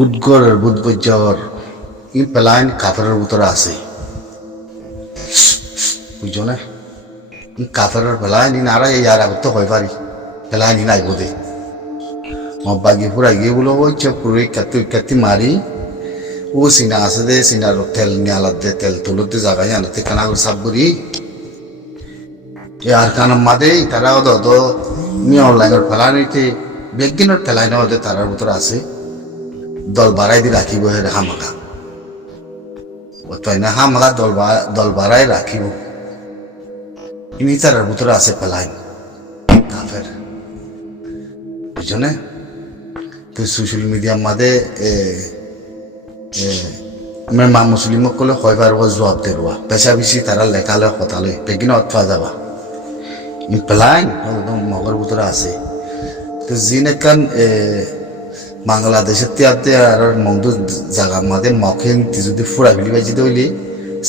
বুধগজ্জর ই পেলাইন কাফেরের ভিতরে আছে, বুঝছো না? কাফেরের পেলাইন ই নারা ইয়ার আগত হয়ে পারি পেলাইন ই নাই বোধে মব্বাগি পুরা গিয়ে বলো ওই পুরো কাতি মারি ও সিনা আছে দে সিনার তেল নিয়ালাত দে তেল তুলতে জায়গায় আনাতে কানা করে সাপ করি আর কানার মাদে তারা ওদ নিয়ে অনলাইনের ফেলানিতে বেগিনের ফেলাইন ওদের তারার ভিতরে আছে দল বাড়াই দিয়ে রাখিব হামাকা তাই না হামাকা দল বাড়াই রাখিব ইনি তারার ভিতরে আছে ফেলাইন কাফের, বুঝছো না? তো সোশ্যাল মিডিয়ার মাঝে আমার মা মুসলিমক কলে কয়বার জবাব দেবা পেশা বেশি তারা লেখালে কথালে বেগিন অথবা যাবা পেলাইন একদম মগর ভিতরে আছে। তো জিন একান বাংলাদেশের তিয়াতে আর মন্দ জায়গার মাঝে মখেন যদি ফুরা গিলি বাজিতে হইলে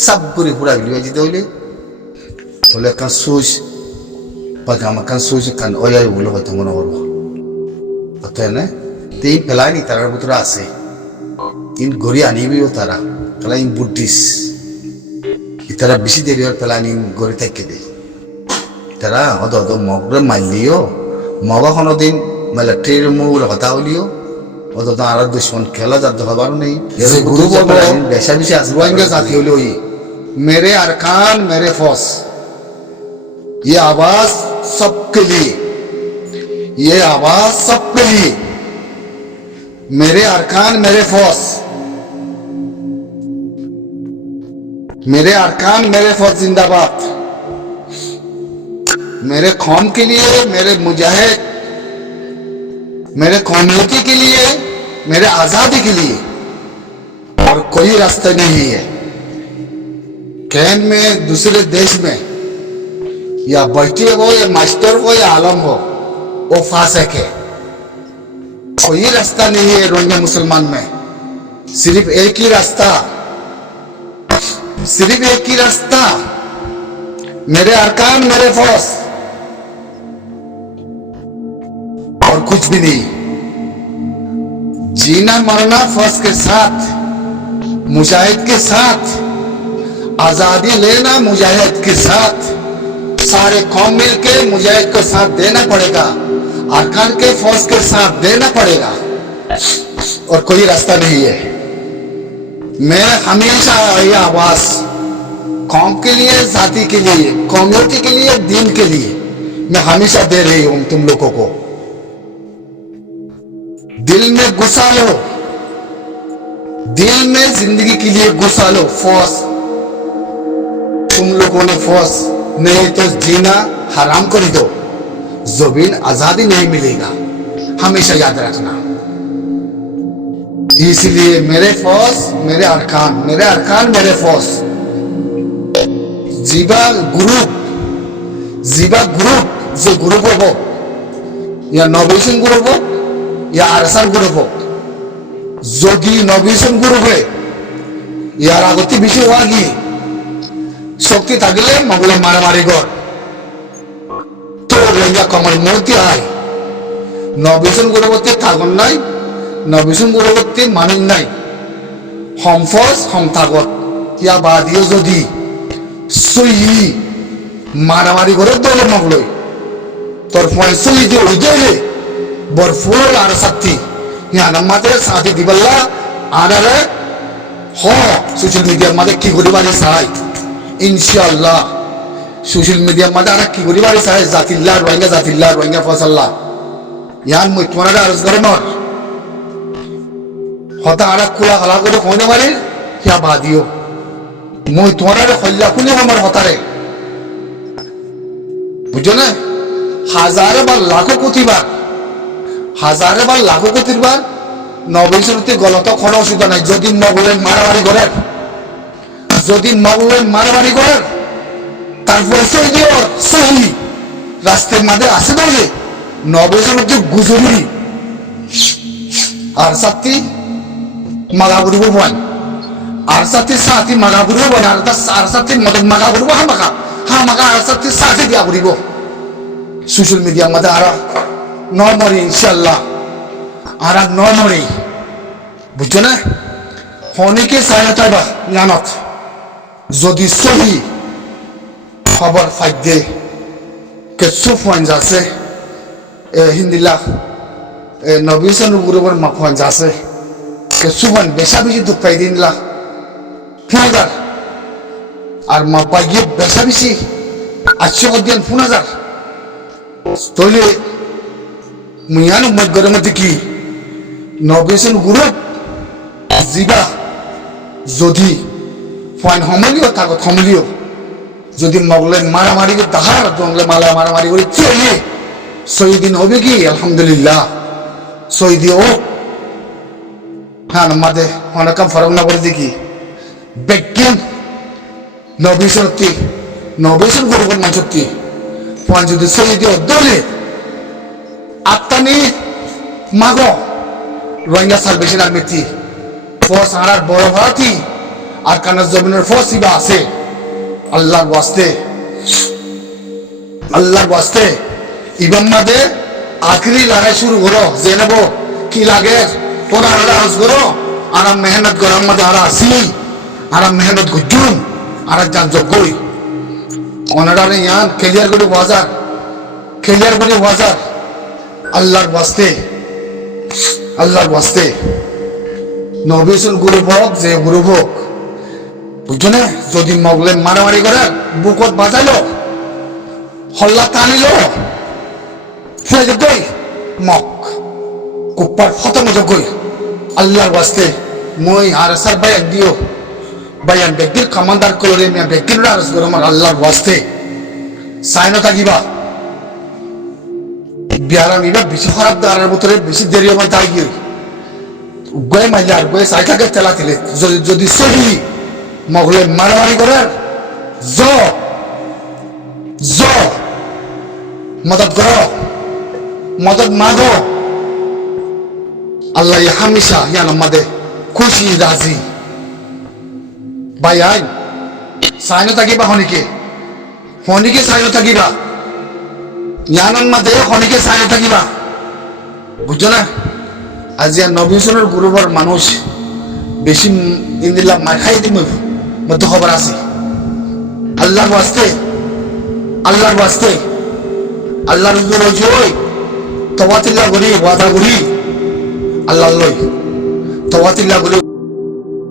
সাপ করে ফুরা গিলি বাজিতে হইলে বলে একান সুচ বা আমাকান সুচ কান ওই বলে হয়তো মনে করবো তাই না? তো এই পেলাইনি তারার ভিতরে আছে ইন গড়ি আনিবিও তারা তারা ইন বুদ্ধিস তারা বেশি দেরি হওয়ার পেলাইনি গড়ি থেকে দেয় তারা অত মগরে মারলিও মগা কোনো দিন মেলা ট্রের মুগুলো কথা হলিও অত আর দুশ্মন খেলা যার হবারও নেই বেশা বেশি আছে রোহিঙ্গা জাতি হলো মেরে अरकान मेरे फौज ये आवाज सबके लिए ये आवाज सबके लिए मेरे अरकान मेरे फौज मेरे अरकान मेरे फौज जिंदाबाद मेरे कौम के लिए मेरे मुजाहिद मेरे कम्युनिटी के लिए मेरे आजादी के लिए और कोई रास्ता नहीं है कैन में दूसरे देश में या बैठे हो या मास्टर हो या आलम हो वो फासिक है कोई रास्ता नहीं है रोहिंग्या मुसलमान में सिर्फ एक ही रास्ता मेरे अरकान मेरे फौज और कुछ भी नहीं जीना मरना फौज के साथ मुजाहिद के साथ आजादी लेना मुजाहिद के साथ सारे कौम मिलके मुजाहिद को साथ देना पड़ेगा अरकान के फौज के साथ देना पड़ेगा और कोई रास्ता नहीं है। मैं हमेशा ये आवाज कौम के लिए जाति के लिए कम्युनिटी के लिए दीन के लिए मैं हमेशा दे रही हूं तुम लोगों को दिल में घुसा लो दिल में जिंदगी के लिए घुसा लो फौज तुम लोगों ने फौज नहीं तो जीना हराम कर दो ज़मीन आजादी नहीं मिलेगा हमेशा याद रखना। इसलिए मेरे फौज मेरे अरकान मेरे फौज जीवा ग्रुप जो ग्रुप हो या नोवेशन ग्रुप हो या आरसार ग्रुप हो যদি নবীশন গ্রুপে ইয়ার আগতি বেশি হওয়া গিয়ে শক্তি থাকলে মগলে মারামারি কর তো রোহিঙ্গা কমাল মূর্তি হয় নবীশন গ্রুপতে থাকুন নাই নবীশন গ্রুপতে মানুষ নাই হম ফৌজ হম থাকত ইয়া বাদিও যদি সুই মারামারি করে দলে মগলই তোর ফয় সুই দিয়ে উজলে বরফুল আর শক্তি यहाँ नम्माते साथी दिवल्ला आनारे हो सोशल मीडिया मादे की गुरीबारी सहाय इंशाअल्लाह सोशल मीडिया मादे आना की गुरीबारी सहाय जातिल्ला रोहिंग्या फसल्ला यान मुतमना अर्ज करे नर होता आना कुला हला करे होने वाले क्या बादियो मुतमना रे खल्ला कुले हमर होता रे बुझो ना हजारों बार लाखों কোটিবার নবীশরতে গলত কোনো অসুবিধা নাই যদি মগলে মারামারি করে তারপরে সহি রাস্তার মাঝে আসে বলে নবীশরতে গুজরি আর সাথী মাগাবুরু বন আর সাথী মাগাবুরু বন আর সাথী মদন মাগাবুরু হামাকা আর সাথী সাথী দিয়া বলিব সোশ্যাল মিডিয়া মাঝে আর নমরি ইনশাআল্লাহ আর নমরি বুঝছো না হনিকে সাইনা তাইবা জানত যদি সহি খবর ফাইদে কেসু ফোন যাচ্ছে হিন্দিলা নবীন গুরুবর মা ফোন যাচ্ছে কেসু ফোন বেশা বেশি দুঃখ পাই দিনলা ফোনাদার আর মা পাইয়ে বেশা বেশি 800 দিন ফোনাদার তৈলে মুয়ান উম্মত গরের মধ্যে কি নবীন গুরু জিবা যদি ফোন হমলিও তাকে থমলিও যদি মগলে মারামারি করে তাহার জঙ্গলে মালা মারামারি করে চলে শহীদিন হবে কি আলহামদুলিল্লাহ শহীদি ও হ্যাঁ আমাদের অনেক ফরক না করে দেখি বেকিন নবীন গরুবর মান সত্যি ফোন যদি শহীদি ও দলে আত্মানি মাগ রোহিঙ্গা সার্ভিসের আর্মিতি ফোর্স হারার বড় ভারতী আর কানার জমিনের ফোর্স ইবা আছে আল্লাহর ওয়াস্তে ইবাম মাদে আখরি লড়াই শুরু করো জেনেব কি লাগে তোরা আজ করো আরাম মেহনত করো আমাদের আরা আসি আরাম মেহনত গুজুম আরা জান যোগ্যই অনারারে ইয়ান ক্লিয়ার করে ওয়াজার আল্লাহর ওয়াস্তে নবীন গুরু হোক যে গুরু হোক বুঝছো না যদি মগলে মারামারি করে বুকত বাজাইলো হল্লা টানিল ফুয়ে যোগ্যই মগ কুপ্পার খতম যোগ্যই আল্লাহর ওয়াস্তে মই আর সার বায়ান দিও বায়ান ব্যক্তির কামানদার করে মিয়া ব্যক্তির আরজ করো আমার আল্লাহর ওয়াস্তে সাইনো থাকিবা বিয়ারাম ইবা বেশি খারাপ দাঁড়ার ভিতরে বেশি দেরি আমার দাঁড়িয়ে গয়ে মাইলার গয়ে সাই থাকে তেলা তেলে যদি সহি মগলে মারামারি করার মদত করো মদত মাগো আল্লাহ হামেশা ইয়ান আমাদের খুশি রাজি ভাই আইন সাইনো থাকিবা হনিকে সাইনো থাকিবা ইয়ানন মাদে হনিকে সাইনো থাকিবা বুঝছো না আজ নবীনের গুরুবর মানুষ বেশি ইন্দিল্লা মার খাই দিব মধ্যে খবর আছে আল্লাহর ওয়াস্তে আল্লাহর হুজুর হই তওয়াতিল্লাহ করি ওয়াদা করি আল্লাহ লই তওয়াতিল্লাহ করি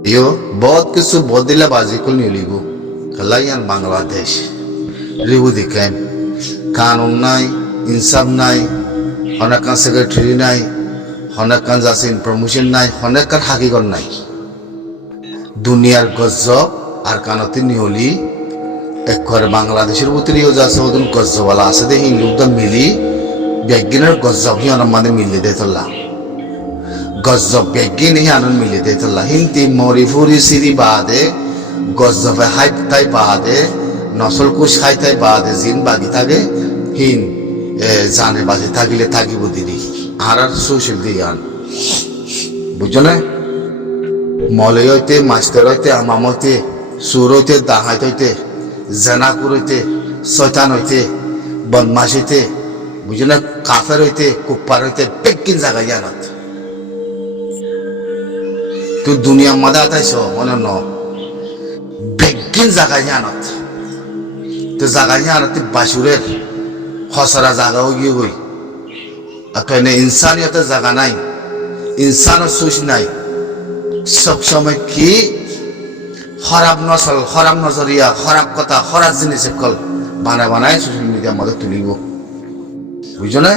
ইয়ো বহুত কিছু বদিলা বাজি কল নিলিগো খালাইয়ান বাংলাদেশ রিবু দিকেন কানুন নাই ইনসাফ নাই হনাকান সেক্রেটারি নাই হনাকান জাসিন প্রমোশন নাই হনাকান হাকিগত নাই দুনিয়ার গজব আর কানতি নিহলি একবার বাংলাদেশের ভিতরেও যাচ্ছে ওদিন গজবওয়ালা আছে দে হিন্দুটা মিলি বিজ্ঞানের গজব হি মানে মিলি দেতলা গজব বিজ্ঞান হি আনন্দ মিলি দেতলা হিন্দি মরিফুরি সিরি বাদে গজবে হাইট তাই বাদে নসল কুশ হাই তাই বাদে জিন বাগি থাকে হিন জানে বাজি থাকিলে থাকিব দিদি আর সুশীল দিয়ান বুঝছো না মলে হইতে মাস্টার হইতে আমাম হইতে সুর হইতে দাহাইত হইতে জেনাকুর হইতে শয়তান হইতে বদমাস হইতে বুঝো না কাফের হইতে কুপ্পার হইতে বেকিন জায়গা জানাত তুই দুনিয়া মাদা আতাইছ মনে ন বেকিন জায়গা জানাত তো জায়গা জানাত বাসুরের হসরা জায়গা হয়ে গই আর ইনসানিয়তের জায়গা নাই ইনসানের সুস নাই সবসময় কি খারাপ নসল খারাপ নজরিয়া খারাপ কথা খারাপ জিনিস কল বানায় সোশ্যাল মিডিয়ার মধ্যে তুলিব বুঝছো না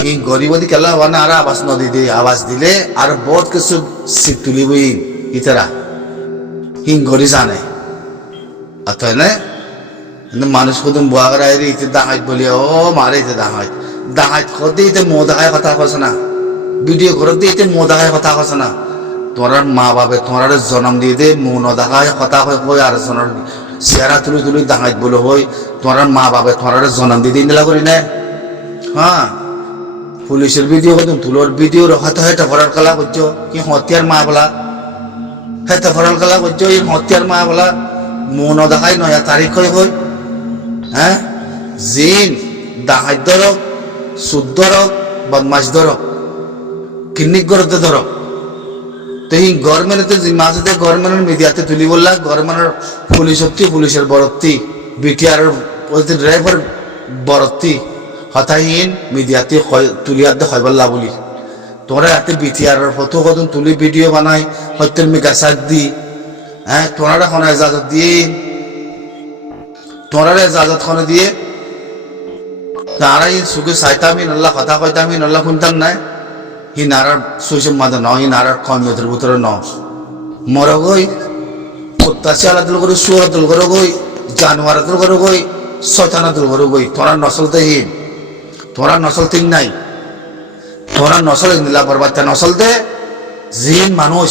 এই গরিবদি কেলা বানা আর আওয়াজ নদী দিয়ে আওয়াজ দিলে আর বহুত কিছু সিট তুলিব ইতারা হিং গরি জানে আর তাই না মানুষ কদম বোয়াগরা ইতে দাহাইত বলি ও মারে ইতে দাহাইত খোদে ইতে মো দেখায় কথা কছে না ভিডিও করতে দিয়ে ইতে মো দেখায় কথা কছে না তোমার মা বাপে তোমার জন্ম দিয়ে দে মন দেখায় কথা হয় আর জনের চেহারা তুলি দাহাইত বলে হই তোমার মা বাপে তোমার জন্ম দিয়ে দিন দিলা করি না হ্যাঁ পুলিশের ভিডিও কদম তুলোর ভিডিও হয়তো হেটা ভরার কালা করছো কি হত্যার মা বলা হেটা ভরার কালা করছো এই হত্যার মা বলা মন দেখায় নয়া তারিখ হই হ্যাঁ জিন দাহাইত ধরক সুদ ধরক বদমাস ধরক কিন্নিক গরতে ধরক তো এই গভর্নমেন্টের যে মাঝে গভর্নমেন্টের মিডিয়াতে তুলি বললা গভর্নমেন্টের পুলিশ হত্তি পুলিশের বরত্তি বিটিআর ড্রাইভার বরত্তি হতাহীন মিডিয়াতে তুলিয়ার দে হইবল্লা বলি তোমরা হাতে বিটিআর ফটো কতন তুলি ভিডিও বানাই হত্যের মেগাসার দি হ্যাঁ তোমরা এখন এজাজত দিয়ে তোমরা এজাজত খানে দিয়ে তারা এই সুখে চাইতামিন আল্লাহ কথা কইতামিন আল্লাহ শুনতাম নাই হি নারার শৈশব মাদে ন হি নারার কমিয়তের ভিতরে ন মর গই প্রত্যাশী আলাদুল করে সুরাতুল করে গই জানোয়ারাতুল করে গই শয়তানাতুল করে গই তোরা নসলতে হিন তোরা নসল তিন নাই তোরা নসল নিলা বরবাদ নসলতে জিন মানুষ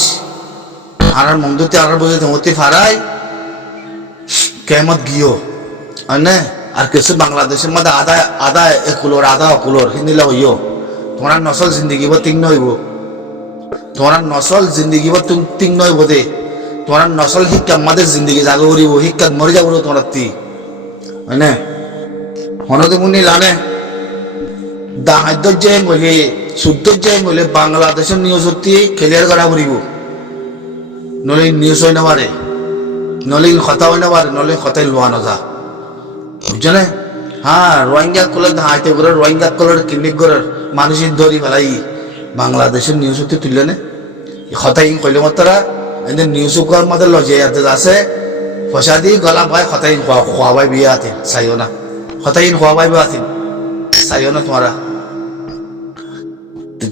আর মন্দুতে আর বুঝে মতি ফারাই কেমত গিয়ে আনে আর কিছু বাংলাদেশের মধ্যে আধা আধা একুলোর আধা অকুলোর হিন্দিলা হইও তোমার নসল জিন্দগি বা তিন নইব তোমার নসল জিন্দগি বা তিন নইব দে তোমার নসল শিক্ষা আমাদের জিন্দগি জাগো করিব শিক্ষাত মরে যাব তোমার তি হয়নে হনতে মুনি লানে দাহাদ্য যে বলে শুদ্ধ যে বলে বাংলাদেশের নিউজ হতি ক্লিয়ার করা করিব নলে নিউজ হয় না পারে নলে কথা হয় না পারে নলে কথাই লোয়া নজা বুঝলে হ্যাঁ রোহিঙ্গা কলের হাইতে করে রোহিঙ্গা কলের ক্লিনিক করার মানুষের দড়ি ফেলাই বাংলাদেশের নিউজ হতে তুললে না হতাই কইলে মাত্রা এদের নিউজ করার মধ্যে লজে আছে পয়সা দিয়ে গলা ভাই হতাই খোয়াবাই বিয়ে আতেন চাইও না হতাই খোয়াবাই বিয়ে আতেন চাইও না তোমারা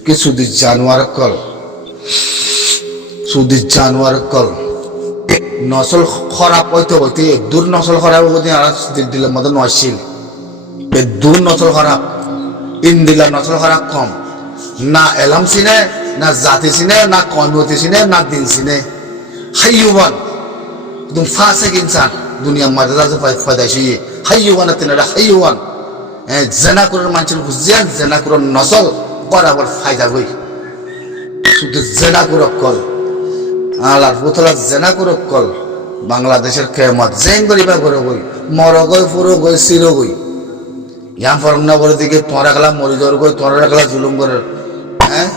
কি শুধু জানোয়ার কল শুধু জানোয়ার কল নসল খারাপ হইতে হইতে দূর নসল খারাপ হইতে আর দিলের মধ্যে নয়ছিল দূর নসল খারাপ ইন্দিলা নসল খারাপ কম না এলাম চিনে না জাতি চিনে না কমতি চিনে না দিন চিনে হাইয়ুবান একদম ফাসেক ইনসান দুনিয়ার মাঝে যাচ্ছে ফায়দাইছি হাইয়ুবান তিনারা হাইয়ুবান জেনা করার মানুষের বুঝছেন জেনা করার নসল বরাবর ফায়দা গই শুধু জেনা করক কল আলার পুতলা জেনা করক কল বাংলাদেশের কেমত জেন করিবা করে গই মর গই পুরো গই চির গই ইয়াম ফরমনা বলে দিকে তোরা গেলা মরি যাওয়ার গই তোরা গেলা জুলুম করে হ্যাঁ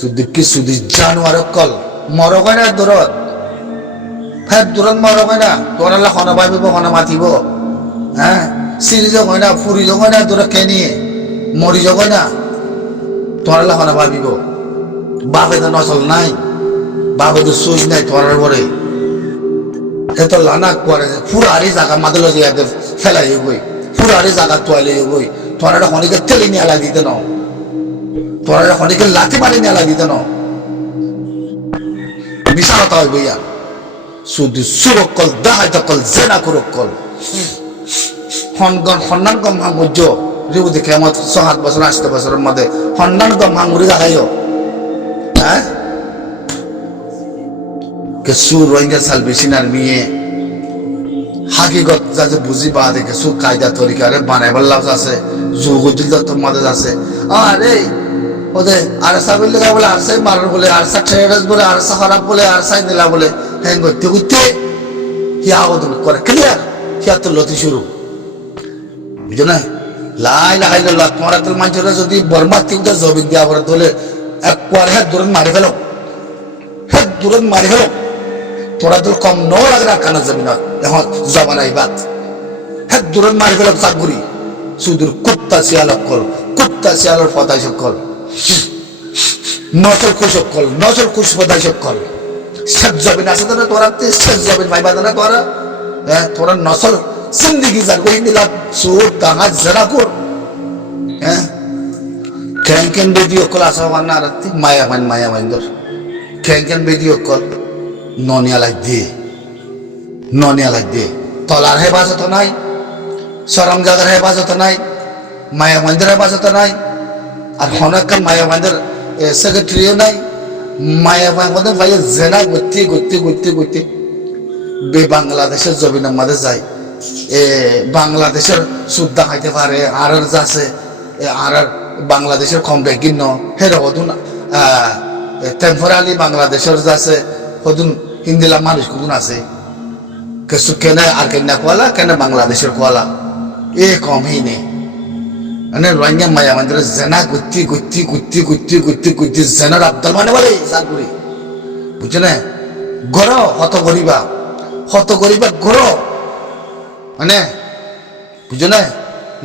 শুধু কি শুধু জানোয়ার কল মর গই না দূরত ফের দূরত মর গই না তোরা লা খনা পাইব খনা মাতিব হ্যাঁ সিরি যোগ হয় না ফুরি যোগ হয় না তোরা কেনিয়ে মরি যোগ হয় না তোরা লা খনা পাইব বাপে তো নসল নাই বাপে তো সুই নাই তোরার পরে এত লানা করে পুরারি জায়গা মাদল দিয়ে ফেলাই গই পুরারি জায়গা তোয়ালে গই তোরা খনিকে তেলি নিয়ে আলা দিতে নাও তোরা খনিকে লাঠি মারি নিয়ে আলা দিতে নাও বিশাল কথা হইব ইয়া শুধু সুরকল দাহাইতকল জেনা করকল হনগন হন্নান গম হাঙ্গুজ রিউ দেখে আমার 6-7 বছর 8 বছরের মধ্যে হন্নান গম হাঙ্গুরি দেখাইও হ্যাঁ কিছু রোহিঙ্গা সালভেশনার নিয়ে হাকিগত যাতে বুঝি বা দেখে কিছু কায়দা তরিকারে বানাইবার লাভ আছে যুগুজিল তোমাদের আছে আরে ওদের আরসা বললে বলে আরসাই মারার বলে আরসা ট্রেডার্স বলে আরসা খারাপ বলে আরসাই নিলা বলে হ্যাঁ করতে করতে হিয়া করে ক্লিয়ার হিয়া তো লতি শুরু বুঝো না লাই লাগাই লাগ তোমারা তো মানুষরা যদি বর্মা তিনটা জবিক দেওয়া পরে তোলে একবার হ্যাঁ দূরত মারি ফেলো হ্যাঁ দূরত মারি ফেলো তোরা তো কম ন লাগে না কানা যাবি না এখন জবানাই বাদ হ্যাঁ দূরত মারি ফেলো চাকরি সুদূর কুত্তা শিয়ালক কল কুত্তা শিয়ালর পদাই সকল নজর কুশ কল নজর কুশ পদাই সকল শেখ জবিন আছে না তোরা শেখ জবিন ভাই বাদা না তোরা হ্যাঁ তোরা নসল জিন্দগি জাগো দিলাম সুর দাঙা জরা কর হ্যাঁ কেন ভিডিও কল আসা না রাতে মায়া মাইন্দর কেন ভিডিও কল ননিয়া লাগ দিয়ে তলার হেফাজত নাই সরম জাগার হেফাজত নাই মায়া মাইন্দের হেফাজত নাই আর হনকান মায়া মাইন্দের সেক্রেটারিও নাই মায়া মাইন্দের ভাই জেনা করতে বে বাংলাদেশের জমিনের মাঝে যায় বাংলাদেশের সুদ্ধা খাইতে পারে আর যাচ্ছে আর বাংলাদেশের কম বেগিন্ন হেরে হদুন টেম্পোরারি বাংলাদেশের যাচ্ছে হদুন হিন্দিলা মানুষ কুদুন আছে কিছু কেন আর কেনা কোয়ালা কেন বাংলাদেশের কোয়ালা কমই নেই মানে রোহিঙ্গা মায়া মন্দির জেনা করতে জেনার আব্দাল মানে বলে চাকরি বুঝছো না গর হত করিবা গর মানে বুঝছো না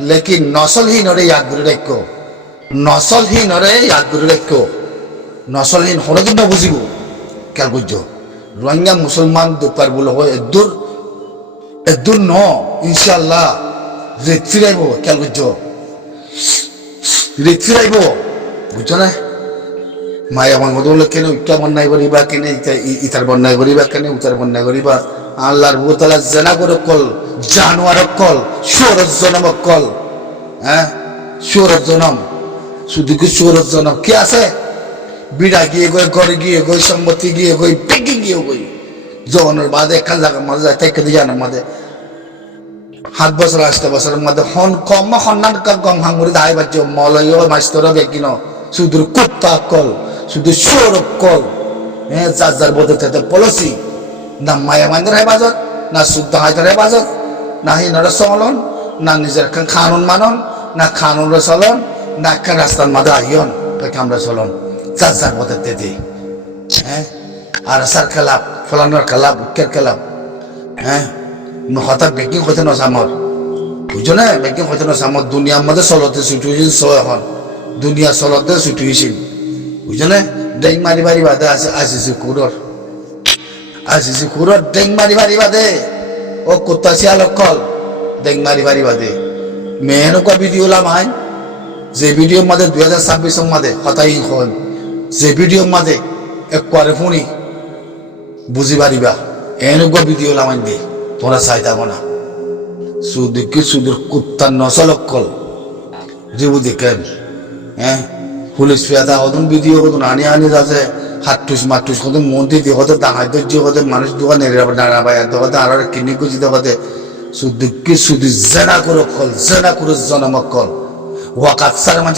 লেকিন নসলহীন ওরে ইয়াদ করে রাখো নসলহীন ওরে ইয়াদ করে রাখো নসলহীন হলে কিন্তু বুঝিব খেয়াল করছো রোহিঙ্গা মুসলমান দুপার বলে হয় এদুর ন ইনশাল্লাহ রেত ফিরাইব খেয়াল করছো রেত ফিরাইব বুঝছো না মায়া মঙ্গল বলে কেন ইটা বন্যায় করিবা কেন ইটার বন্যায় করিবা কেন উতার বন্যায় করিবা আল্লাহর বোতলা জেনা করে কল জানোয়ার কল সুরত জনম কল হ্যাঁ সুরত জনম শুধু কি সুরত জনম কি আছে বিড়া গিয়ে গই ঘরে গিয়ে গই সম্মতি গিয়ে গই বেগে গিয়ে গই জনের বাদে একটা জায়গার মাঝে যায় তাই কেটে জানার মাঝে 7 বছর 8 বছরের মধ্যে হন কম হন্নান কম হাঙ্গুরি দায় বাচ্চ মলয় মাস্তর বেগিন শুধু কুত্তা কল শুধু সৌরভ কল হ্যাঁ যার বোধ পলসি না মায়া মাইন্দের হেফাজত না শুদ্ধ হায়দার হেফাজত না হিনর চলন না নিজের খানুন মানন না খানুন চলন না একটা রাস্তার মাঝে আহিয়ন আমরা চলন যার বোধ হ্যাঁ আর সার খেলাপ ফলানোর খেলাপ উৎকের খেলাপ হ্যাঁ হঠাৎ বেকিং হইতে নসামর বুঝছো না বেকিং হইতে নসামর দুনিয়ার মধ্যে চলতে ছুটি হয়েছিল এখন দুনিয়া চলতে ছুটি হয়েছিল বুঝছো না ডেং মারি বাড়ি বাদে আছে আসিছি কুরর ডেং মারি বাড়ি বাদে ও কুত্তা শিয়াল কল ডেং মারি বাড়ি বাদে মেহনকা ভিডিও লামাই যে ভিডিওর মধ্যে 2026 মধ্যে হতাই হন যে ভিডিওর মধ্যে একবারে ফুনি বুঝি পারিবা এনেকুৱা ভিডিও লামাই দি তোরা চাই থাকো না সুদূর কুত্তার নচলক কল যিবু দেখেন হ্যাঁ পুলিশ পেয়াদা হতুন ভিডিও হতুন আনি যাচ্ছে হাট্টুস মাট্টুস হতে মন্ত্রী দিয়ে হতে দাঁড়াই ধৈর্য হতে মানুষ দোকান দাঁড়া পায় হতে আর কিনি কুচি হতে শুধু জেনা করে কল জেনা করে জনমক কল ওয়াকাত সার